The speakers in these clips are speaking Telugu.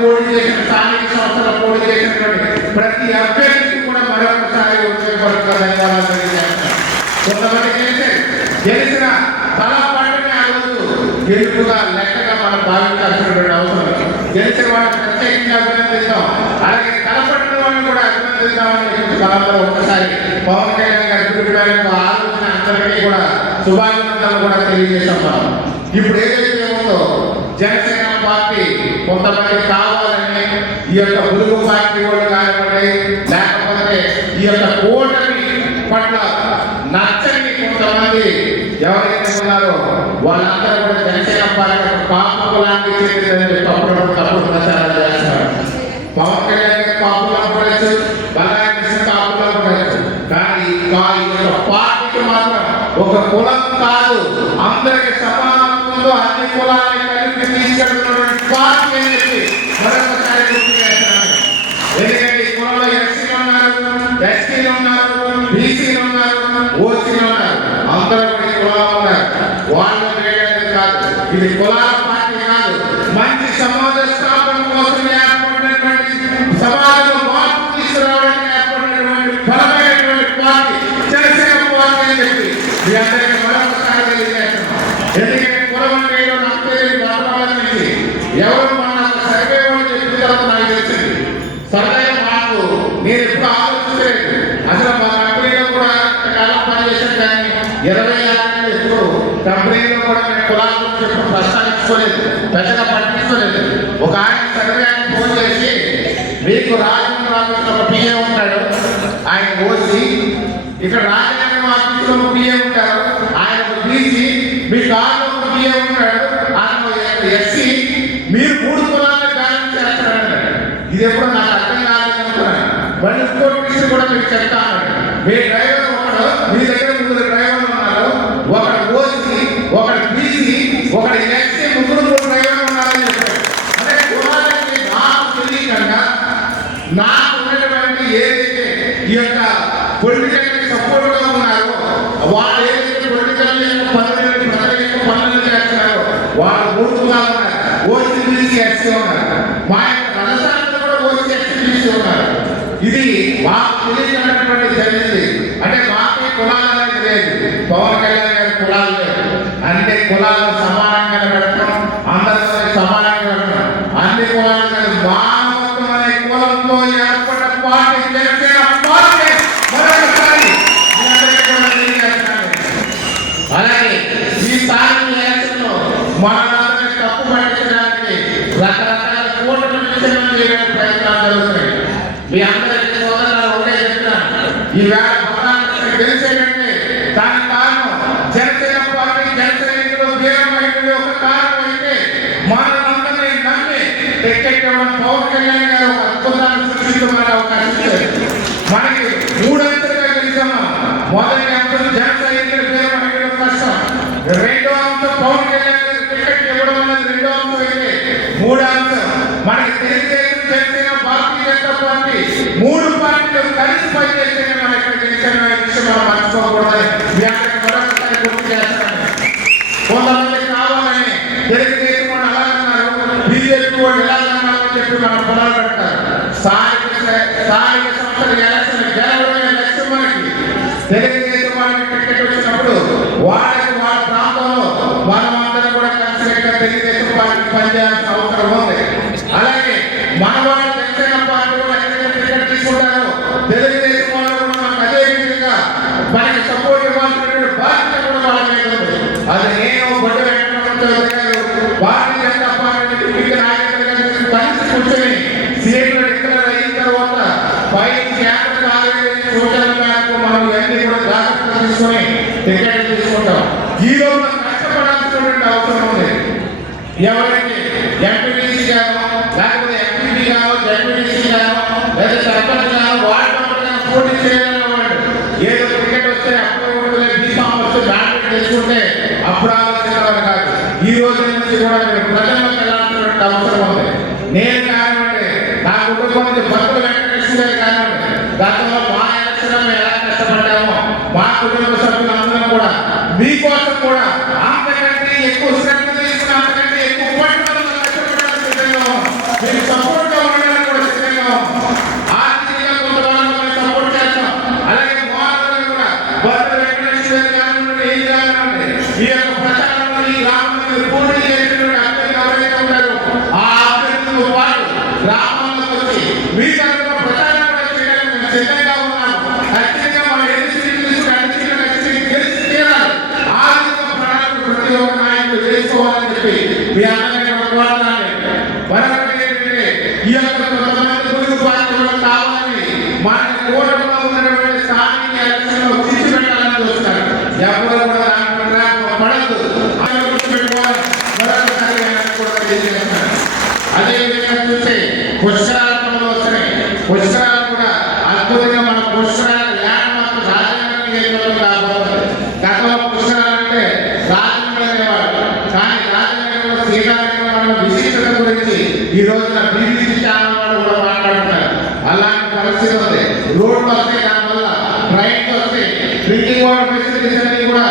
పోటీ చేసిన స్థానిక సంస్థల పోటీ చేసినటువంటి ప్రతి అభ్యర్థికి కూడా మరొకసారి ఉపయోగపడుతున్న ధన్యవాదాలు తెలియజేస్తాను. కొంతమంది గెలిచిన తల పండుగ ఆ రోజు గెలుపుగా లెక్కగా మనం భావించాల్సినటువంటి అవసరం. గెలిచిన వాళ్ళని ప్రత్యేకంగా అభినందిస్తాం, అలాగే తలపడిన వాళ్ళని కూడా అభినందిస్తామని మనందరూ ఒక్కసారి పవన్ కళ్యాణ్ గారి పిలుపులకు ఆలోచన అందరికీ కూడా శుభాభినందనలు కూడా తెలియజేస్తాం. మనం ఇప్పుడు ఏదైతే ఉందో జనసేన పార్టీ కొంతమంది కావాలని ఈ యొక్క బులుగు పార్టీ వాళ్ళు కానివ్వండి, లేకపోతే ఈ యొక్క కూటమి పట్ల నచ్చని కొంతమంది ఎవరైతే ఉన్నారో వాళ్ళందరూ కూడా జనసేన పార్టీ కాపు కులానికి చెందిందని చెప్పి అప్పుడప్పుడు తప్పుడు ప్రచారాలు చేస్తారు. పవన్ కళ్యాణ్ గారి కాపులను పడచ్చు, బల్లారి కృష్ణ కాపులను పడచ్చు, కానీ ఈ యొక్క పార్టీకి మాత్రం ఒక కులం కాదు, అందరికి సమానత్వంతో అన్ని కులాలని కలిపి తీసుకెళ్తున్నటువంటి పార్టీ అని చెప్పి మరొకసారి గుర్తు చేస్తున్నాను. ఎందుకంటే ఈ కులంలో ఎస్సీలు ఉన్నారు, ఎస్టీలు ఉన్నారు, బీసీలు ఉన్నారు, ఓసీలు ఉన్నారు, అందరూ కూడా ఈ కులంలో ఉన్నారు. వాళ్ళు వేయడానికి కాదు, ఇది కులాల పార్టీ కాదు, మంచి సమాజ స్థాపన కోసం ఏర్పడినటువంటి సమాజంలో మార్పు తీసుకురావడానికి ఏర్పడినటువంటి బలమైనటువంటి పార్టీ జనసేన పార్టీ అని చెప్పి మీ అందరికీ మరొకసారి తెలియజేస్తున్నాం. ఎందుకంటే కులం అంటే నాకు తెలియదు, నుంచి ఎవరు మన సర్వే వాళ్ళు చెప్పిన తర్వాత నాకు తెలిసింది. సరదాగా మాకు నేను ఎప్పుడు ఆలోచించలేదు, అసలు మా కంపెనీలో కూడా కాలం పనిచేసాను, కానీ 20 ఏళ్ళ ఎప్పుడు కంపెనీలో కూడా నేను కులాల గురించి ఎప్పుడు ప్రస్తావించుకోలేదు, పెద్దగా పట్టించుకోలేదు. ఒక ఆయన సర్వే ఆయన ఫోన్ చేసి, మీకు రాజమండ్రి ఆఫీస్లో ఒక పిఏ ఉంటాడు, ఆయన ఓసి, ఇక్కడ రాజమండ్రి ఆఫీస్లో ఒక పిఏ ఉంటారు, ఆయన ఒక బీసీ, మీ కార్లో ఒక పిఏ ఉంటాడు, ఆయన ఎస్సీ, మీరు 3 కులాలను బ్యాలెన్స్ చేస్తారన్నాడు. ఇది ఎప్పుడు నాకు అర్థం కాలేదనుకున్నాను. మళ్ళీ ఇంకోటి విషయం కూడా మీకు చెప్తాను. మీ డ్రైవర్ ఒకడు, మీ దగ్గర 3 డ్రైవర్లు ఉన్నారు, ఒకడు ఓసీ, ఒకడు బీసీ, ఒకడు ఎస్సీ, 3 డ్రైవర్లు ఉన్నారని చెప్పారు. అంటే కులాలకి నాకు తెలియకుండా నాకు ఉన్నటువంటి ఏదైతే ఈ యొక్క పొలిటికల్ సపోర్ట్గా ఉన్నారో, వాళ్ళు ఏదైతే పొలిటికల్ ప్రజల యొక్క పనులు చేస్తున్నారో వాళ్ళు 3 కులాలు ఉన్నారు, ఓసీ, బీసీ, ఎస్సీ ఉన్నారు. మా యొక్క రాజస్థానంలో కూడా ఓసీ, ఎస్సీ, బీసీ ఉన్నారు. ఇది మాకు తెలియనటువంటి జరిగింది. అంటే మాకే కులాలు అనేది లేదు, పవన్ కళ్యాణ్ గారి కులాలు లేదు. అంటే కులాలు సమానంగా పెడతాం, అందరితో సమానంగా పెడతాం, అన్ని కులాలు కాదు, మానవత్వం అనే కులంతో ఏర్పడ్డ పార్టీ జనసేన పార్టీ. మరొకసారి అలాగే ఈ స్థానిక ఎలక్షన్లో మనందరినీ తప్పు పట్టించడానికి రకరకాల కూటమి విషయాలు చేయడానికి ప్రయత్నాలు జరుగుతున్నాయి. మీ అందరికీ సోదరులు ఒకటే చెప్తున్నాను, ఈవేళ బలాన్ని తెలిసేటంటే దాని కారణం జనసేన పార్టీ జనసైనికులు వీరమైనటువంటి ఒక కారణం అయితే మనందరినీ నమ్మి టికెట్ ఇవ్వడం పవన్ కళ్యాణ్ గారు ఒక అద్భుతాన్ని సృష్టించమని అవకాశం ఇచ్చారు. మనకి 3 అంశాలుగా గెలిచాము. మొదటి అంశం జనసైనికులు వీరమైనటువంటి కష్టం, రెండో అంశం పవన్ కళ్యాణ్ గారు టికెట్ ఇవ్వడం అనేది రెండో అంశం అయితే, 3వ అంశం మనకి తెలుగుదేశం, జనసేన, భారతీయ జనతా పార్టీ 3 పార్టీలు కలిసి పనిచేస్తేనే మన ఇక్కడ గెలిచిన విషయం మనం మర్చిపోకూడదని మీ అందరికీ మరొకసారి గుర్తు చేస్తాను. కొంతమంది కావాలని తెలుగుదేశం వాళ్ళు అలాగన్నారు, బీజేపీ వాళ్ళు ఎలాగన్నారని చెప్పి మన పొలాలు పెడతారు. స్థానిక సంస్థల ఎలక్షన్ గెలవడమే లక్ష్యం మనకి. తెలుగుదేశం వాళ్ళకి టికెట్ వచ్చినప్పుడు వాళ్ళకి వాళ్ళ ప్రాంతంలో మనమందరం కూడా కలిసికట్టుగా తెలుగుదేశం పార్టీకి పనిచేయాల్సిన అవసరం ఉంది. అలాగే మన వాళ్ళు జనసేన పార్టీ కూడా ఎక్కడైతే టికెట్ తీసుకుంటారో తెలుగుదేశం వాళ్ళు కూడా మనకు అదే విధంగా మనకి సపోర్ట్ ఇవ్వాల్సినటువంటి బాధ్యత కూడా వాళ్ళ మీద ఉంది. అది నేను బొడ్డ వెంకటరామరావు గారు భారతీయ జనతా పార్టీ నాయకులు కలిసి కూర్చొని సీట్లు డిక్లేర్ అయిన తర్వాత పై కేంద్ర కార్యాలయం సూచనల మేరకు మనం ఇవన్నీ కూడా జాగ్రత్తలు తీసుకొని టికెట్ తీసుకుంటాం. ఈ రోజు కష్టపడాల్సినటువంటి అవసరం ఉంది. ఎవరైతే ఎంపీటీసీ గానో, లేకపోతే ఎంపీపీ గానో, జడ్పీటీసీ గానో, లేదా సర్పంచ్ గానో, వార్డు మెంబర్ గానో పోటీ చేయాలన్నమాట. ఏదో టికెట్ వస్తే అప్పుడు బీఫామ్ వస్తే బ్యాలెట్ తెచ్చుకుంటే అప్పుడు ఆలోచించాలని కాదు. ఈ రోజు నుంచి కూడా మీరు ప్రజలకు వెళ్ళాల్సినటువంటి అవసరం ఉంది. నేను కానివ్వండి, నా కుటుంబం నుంచి భక్తులు వెంకటేశ్వర గారు కానివ్వండి, గతంలో మా ఎలక్షన్ ఎలా కష్టపడ్డామో మా కుటుంబ సభ్యులందరం కూడా మీకోసం కూడా అంతకంటే ఎక్కువ శ్రద్ధ తీసుకుని, అంతకంటే ఎక్కువ పట్టుదల కష్టపడాల్సిన విధంగా మీకు ఈ యొక్క కొంతమంది పొరుగు పార్టీ వాళ్ళు కావాలని మన కూటమిలో ఉన్నటువంటి స్థానిక ఎలక్షన్లో తీసి పెట్టాలని చూస్తారు. ఎవరు కూడా దాంట్లో పడదు. పెట్టుకోవాలి మరొకసారి కూడా తెలియజేస్తాను. అదేవిధంగా చూస్తే పుష్కరాలు వస్తున్నాయి. పుష్కరాలు కూడా అద్భుతంగా మన పుష్కరాలు ల్యాండ్ మార్క్ రాజమండ్రి కాబోతుంది. గతంలో పుష్కరాలు అంటే రాజమండ్రి అనేవాడు, కానీ రాజమండ్రిలో శ్రీకాకుళం విశిష్టత గురించి ఈ రోజున బీబీసీ ఛానల్ వాళ్ళు కూడా మాట్లాడుతున్నారు. అలాంటి పరిస్థితి ఉంది. రోడ్లు వస్తాయి, దానివల్ల ట్రైన్స్ వస్తాయి, డ్రింకింగ్ వాటర్ ఫెసిలిటీస్ అన్ని కూడా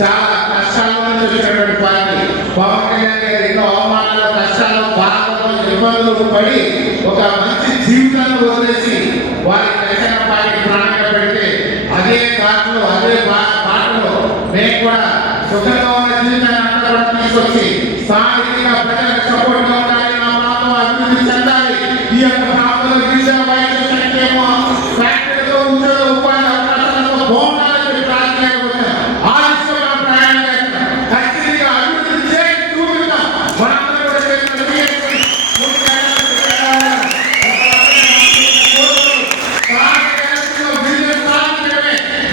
చాలా కష్టాల నుంచి వచ్చినటువంటి పార్టీ. పవన్ కళ్యాణ్ గారు ఎన్నో అవమానాలు, కష్టాలు, బాధలు, ఇబ్బందులు పడి ఒక మంచి జీవితాన్ని వదిలేసి వారి జనసేన పార్టీ ప్రాణంగా పెడితే అదే పాటలో అదే పాటలో నేను కూడా సుఖంగా ఉన్న జీవితాన్ని అంతా కూడా తీసుకొచ్చి స్థానికంగా ప్రజలకు సపోర్ట్ గా ఉండాలి, నా ప్రాంతం అభివృద్ధి చెందాలి, ఈ యొక్క ప్రాంతంలో విద్యా వైద్య సంక్షేమ ఫ్యాక్టరీలో ఉద్యోగ ఉపాధి అవకాశాలతో బాగుండాలని ప్రాంతానికి వచ్చాను. ఆ దిశలో మనం ప్రయాణం చేస్తాం. ఖచ్చితంగా అభివృద్ధి చేసి చూపిస్తాం. మనందరూ కూడా చేసిన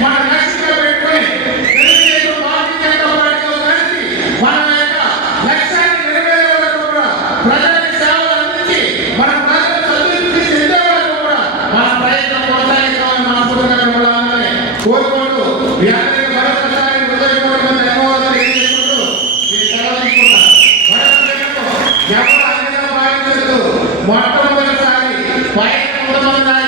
మన లక్ష్యంగా పెట్టుకొని తెలుగుదేశం పార్టీ జనతా పార్టీతో కలిసి మన యొక్క లక్ష్యాన్ని నెరవేరే వరకు కూడా ప్రజలకు సేవలు అందించి మన ప్రజలకు అభివృద్ధి చెందే వరకు కూడా మన ప్రయత్నం కొనసాగించాలని మనస్ఫూర్తిగా మిమ్మల్ని కోరుకుంటూ మీ అందరికీ మరొకసారి హృదయపూర్వక ధన్యవాదాలు తెలియజేసుకుంటూ ఈ సెలవు తీసుకున్నాను. ఎవరు అందిగా భావించదు. మొట్టమొదటిసారి పైన 100 మంది